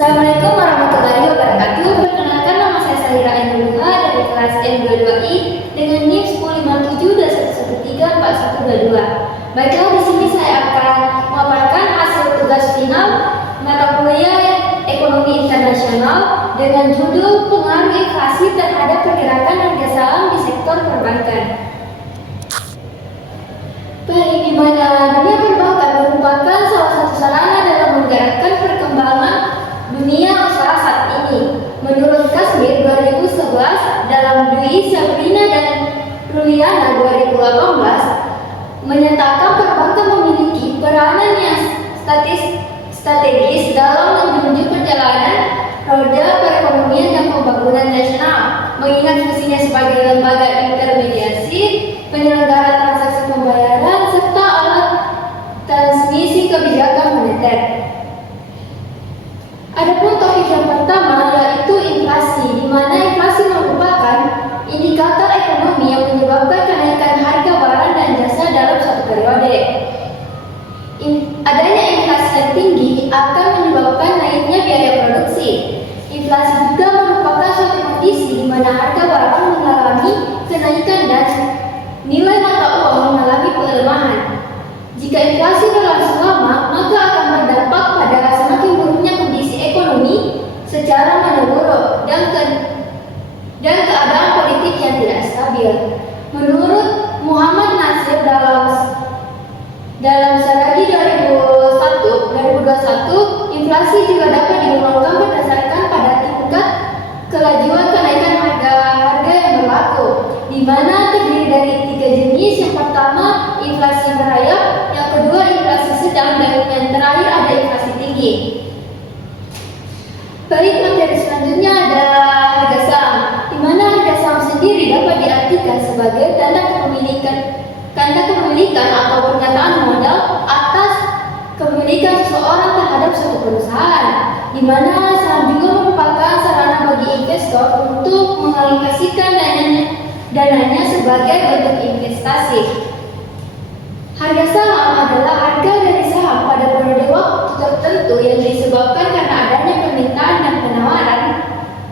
Assalamualaikum warahmatullahi wabarakatuh. Perkenalkan, nama saya Sahira Ainulha dari kelas M22I dengan NIM 105721134122. Baiklah, di sini saya akan memaparkan hasil tugas final mata kuliah Ekonomi Internasional dengan judul Pengaruh Inflasi terhadap Pergerakan Harga Saham di Sektor Perbankan. Baik, di mana dunia perbankan merupakan salah satu sarana dalam menggerakkan perkembangan dunia usaha saat ini. Menurut Kasmir 2011 dalam Dwi Sabrina dan Ruliana 2018 menyatakan perbankan memiliki peranan yang strategis dalam menunjuk perjalanan roda perekonomian dan pembangunan nasional, mengingat fungsinya sebagai lembaga intermediasi, penyelenggara transaksi pembayaran, serta alat transmisi kebijakan moneter. Adapun topik yang pertama yaitu inflasi, di mana inflasi merupakan indikator ekonomi yang menyebabkan kenaikan harga barang dan jasa dalam suatu periode. Adanya inflasi yang tinggi akan menyebabkan naiknya biaya produksi. Inflasi juga merupakan suatu kondisi di mana harga barang mengalami kenaikan dan nilai mata uang mengalami pelemahan. Jika inflasi berlangsung lama, maka akan berdampak pada semakin buruknya kondisi ekonomi secara menyeluruh dan keadaan politik yang tidak stabil. Menurut Muhammad Nasir dalam Saragi 2021, inflasi juga dapat digolongkan berdasarkan pada tingkat kelajuan kenaikan harga yang berlaku, di mana terdiri dari 3 jenis. Yang pertama, inflasi berayap, yang kedua inflasi sedang, dan yang terakhir ada inflasi tinggi. Baik, materi selanjutnya ada harga saham, di mana harga saham sendiri dapat diartikan sebagai tanda kepemilikan atau pernyataan modal atas kepemilikan seseorang terhadap suatu perusahaan, di mana saham juga merupakan sarana bagi investor untuk mengalokasikan dananya sebagai bentuk investasi. Harga saham adalah harga dari saham pada periode waktu tertentu yang disebabkan karena adanya permintaan dan penawaran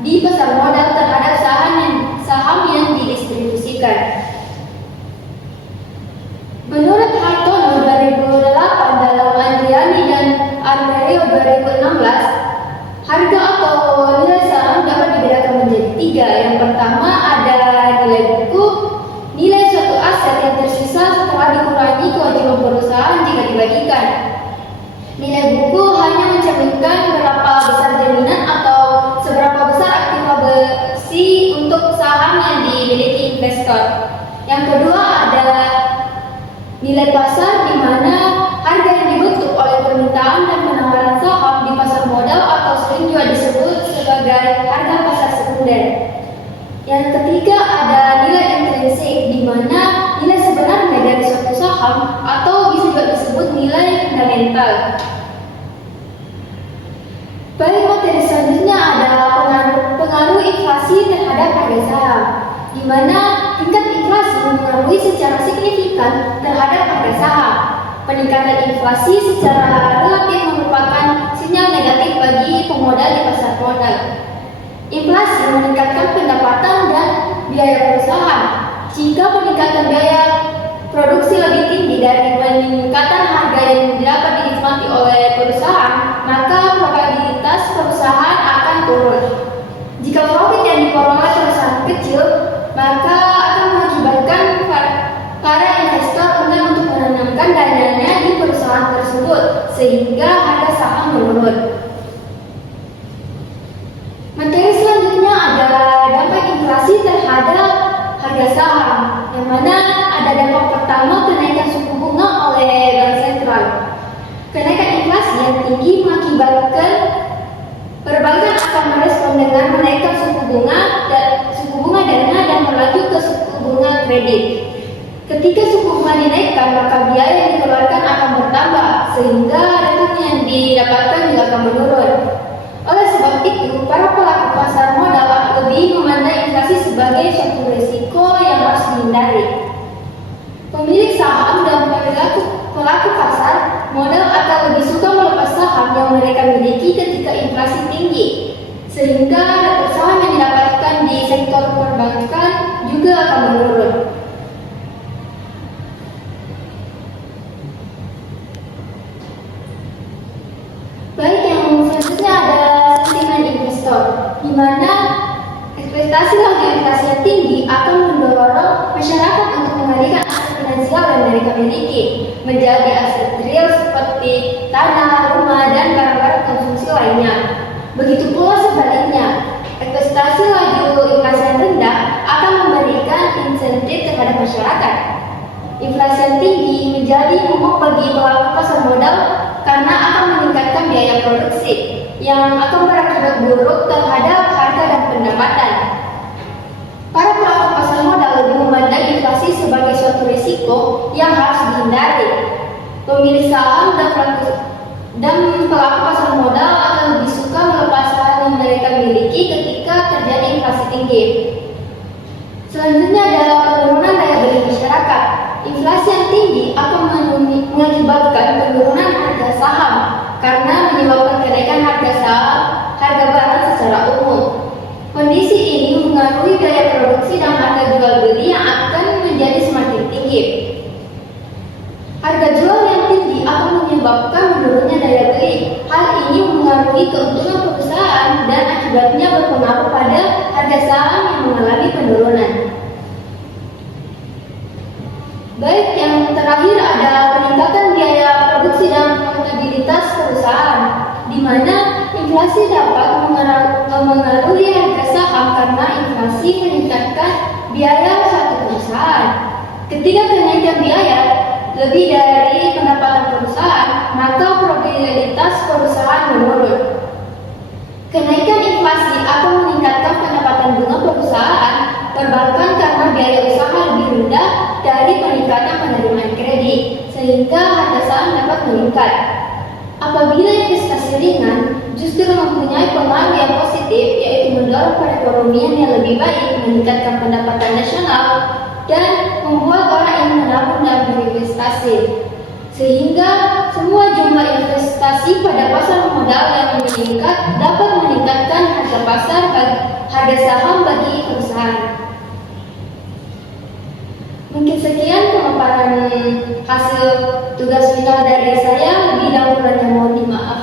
di pasar modal terhadap saham yang didistribusikan. Menurut Hartono 2008 dalam Andriani dan Armerio 2016, harga atau nilai saham dapat dibedakan menjadi 3. Yang pertama ada nilai buku, nilai suatu aset yang tersisa setelah dikurangi kewajiban perusahaan jika dibagikan. Nilai buku hanya mencerminkan berapa besar jaminan atau seberapa besar aktiva besi untuk saham yang dimiliki investor. Yang kedua ada nilai pasar, di mana harga yang dibentuk oleh permintaan dan penawaran saham di pasar modal atau sering juga disebut sebagai harga pasar sekunder. Yang ketiga ada nilai intrinsik, di mana nilai sebenarnya dari suatu saham atau bisa juga disebut nilai fundamental. Baik, materi selanjutnya ada pengaruh inflasi terhadap harga saham, di mana tingkat inflasi mempengaruhi secara signifikan terhadap harga saham. Peningkatan inflasi secara relatif merupakan sinyal negatif bagi pemodal di pasar modal. Inflasi meningkatkan pendapatan dan biaya perusahaan. Jika peningkatan biaya produksi lebih tinggi dari peningkatan harga yang dapat dinikmati oleh perusahaan, maka probabilitas perusahaan akan turun. Jika profit yang diperoleh perusahaan kecil, maka akan mengakibatkan para investor enggan untuk menanamkan dananya di perusahaan tersebut, sehingga harga saham menurun. Materi selanjutnya adalah dampak inflasi terhadap harga saham, yang mana ada dampak pertama kenaikan suku bunga oleh bank sentral. Kenaikan inflasi yang tinggi mengakibatkan perbankan akan merespon dengan menaikkan suku bunga dana dan berlanjut ke suku bunga kredit. Ketika suku bunga dinaikkan, maka biaya yang dikeluarkan akan bertambah, sehingga return yang didapatkan juga akan menurun. Oleh sebab itu, para pelaku pasar modal lebih memandang inflasi sebagai suatu risiko yang harus dihindari. Pemilik saham dan pelaku pasar modal akan lebih suka melepas saham yang mereka miliki ketika inflasi inflasi tinggi, sehingga saham yang didapatkan di sektor perbankan juga akan menurun. Baik, yang selanjutnya ada sentimen investor, di mana ekspektasi laju inflasi yang tinggi akan mendorong masyarakat untuk mengalihkan aset finansial yang mereka miliki menjadi aset real seperti tanah, rumah, dan barang-barang konsumsi lainnya. Begitu pula sebaliknya, ekspektasi laju inflasi yang rendah akan memberikan insentif kepada masyarakat. Inflasi yang tinggi menjadi momok bagi pelaku pasar modal karena akan meningkatkan biaya produksi yang akan berakibat buruk terhadap harga dan pendapatan. Para pelaku pasar modal lebih memandang inflasi sebagai suatu risiko yang harus dihindari. Pemilik saham dan pelaku pasar modal akan lebih suka melepas saham yang mereka miliki ketika terjadi inflasi tinggi. Selanjutnya adalah penurunan daya beli masyarakat. Inflasi yang tinggi akan mengakibatkan penurunan harga saham karena menyebabkan kenaikan harga barang secara umum. Kondisi ini mengaruhi daya produksi dan harga jual beli yang akan menjadi semakin tinggi. Harga jual yang tinggi akan menyebabkan menurunnya daya beli. Hal ini mengaruhi keuntungan perusahaan dan akibatnya berpengaruh pada harga saham yang mengalami penurunan. Baik, yang terakhir ada peningkatan biaya produksi dan profitabilitas perusahaan, di mana inflasi dapat mengaruhi harga saham karena inflasi meningkatkan biaya suatu perusahaan. Ketika kenaikan biaya lebih dari pendapatan perusahaan, maka profitabilitas perusahaan menurun. Kenaikan inflasi akan meningkatkan pendapatan bunga perusahaan perbankan karena biaya usaha lebih rendah dari peningkatan penerimaan kredit, sehingga harga saham dapat meningkat. Apabila investasi ringan justru mempunyai pengaruh yang positif, yaitu mendorong perekonomian yang lebih baik, meningkatkan pendapatan nasional, dan membuat orang yang menabung dan berinvestasi, sehingga semua jumlah investasi pada pasar modal yang meningkat dapat meningkatkan harga pasar harga saham bagi perusahaan. Mungkin sekian pemaparan hasil tugas final dari saya. Lebih dahulu mohon dimaaf.